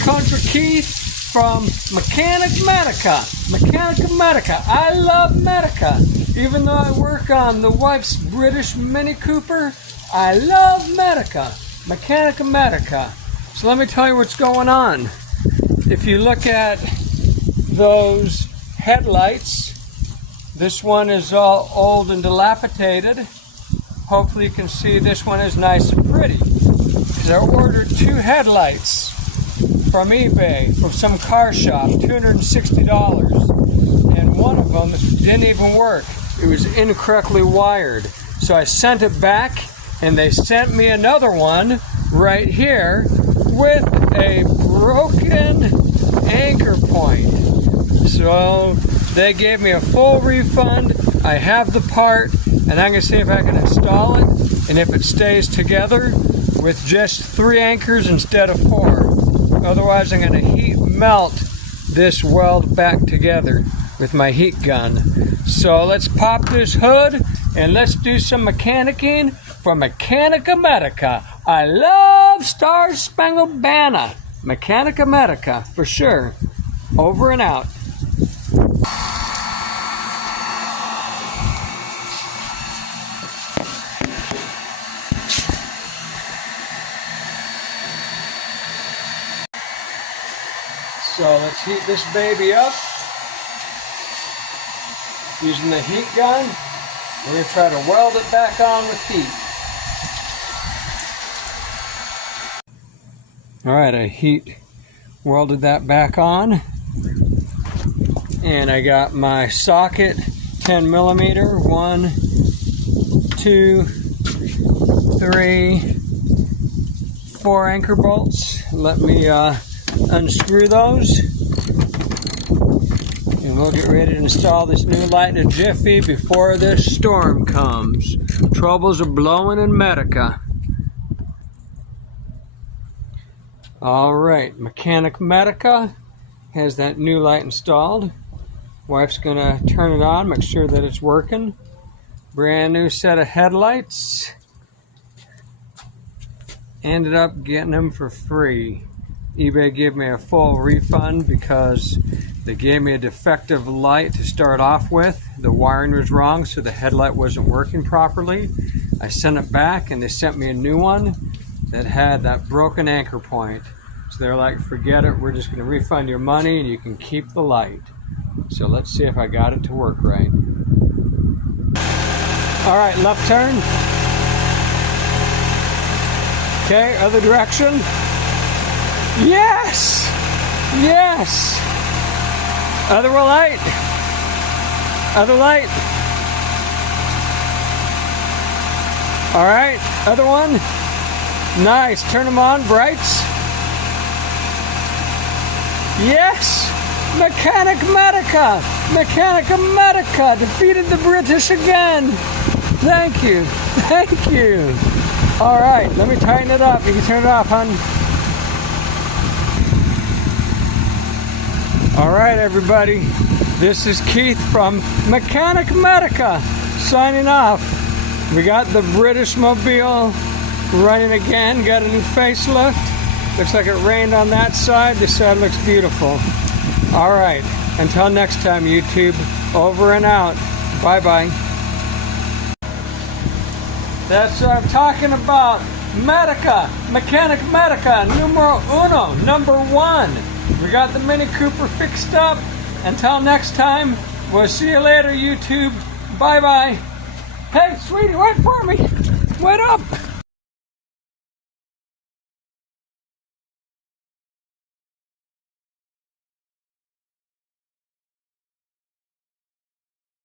Country Keith from Mechanic Merica. Mechanic Merica. I love Merica. Even though I work on the wife's British Mini Cooper, I love Merica. Mechanic Merica. So let me tell you what's going on. If you look at those headlights, this one is all old and dilapidated. Hopefully you can see this one is nice and pretty. Because I ordered 2 headlights from eBay, from some car shop, $260. And one of them didn't even work. It was incorrectly wired. So I sent it back, and they sent me another one right here with a broken anchor point. So they gave me a full refund. I have the part, and I'm going to see if I can install it, and if it stays together with just 3 anchors instead of 4. Otherwise, I'm going to heat melt this weld back together with my heat gun. So let's pop this hood, and let's do some mechanicking for Mechanic Merica. I love Star Spangled Banner. Mechanic Merica, for sure. Over and out. So let's heat this baby up using the heat gun. We're going to try to weld it back on with heat. Alright, I heat welded that back on. And I got my socket 10 millimeter. 1, 2, 3, 4 anchor bolts. Let me unscrew those, and we'll get ready to install this new light in a jiffy before this storm comes. Troubles are blowing in Merica. Alright, Mechanic Merica has that new light installed. Wife's gonna turn it on, make sure that it's working. Brand new set of headlights. Ended up getting them for free. eBay gave me a full refund because they gave me a defective light to start off with. The wiring was wrong, so the headlight wasn't working properly. I sent it back, and they sent me a new one that had that broken anchor point. So they're like, forget it, we're just going to refund your money and you can keep the light. So let's see if I got it to work right. Alright, left turn. Okay, other direction. Yes! Yes! Other light. Other light. Alright, other one. Nice, turn them on, brights. Yes! Mechanic Merica! Mechanic Merica defeated the British again! Thank you, thank you! Alright, let me tighten it up. You can turn it off, hon. Alright, everybody. This is Keith from Mechanic Merica signing off. We got the British Mobile running again. Got a new facelift. Looks like it rained on that side. This side looks beautiful. Alright, until next time, YouTube. Over and out. Bye-bye. That's what I'm talking about. Merica. Mechanic Merica. Numero uno. Number 1. We got the Mini Cooper fixed up. Until next time, we'll see you later, YouTube. Bye-bye. Hey, sweetie, wait for me. Wait up.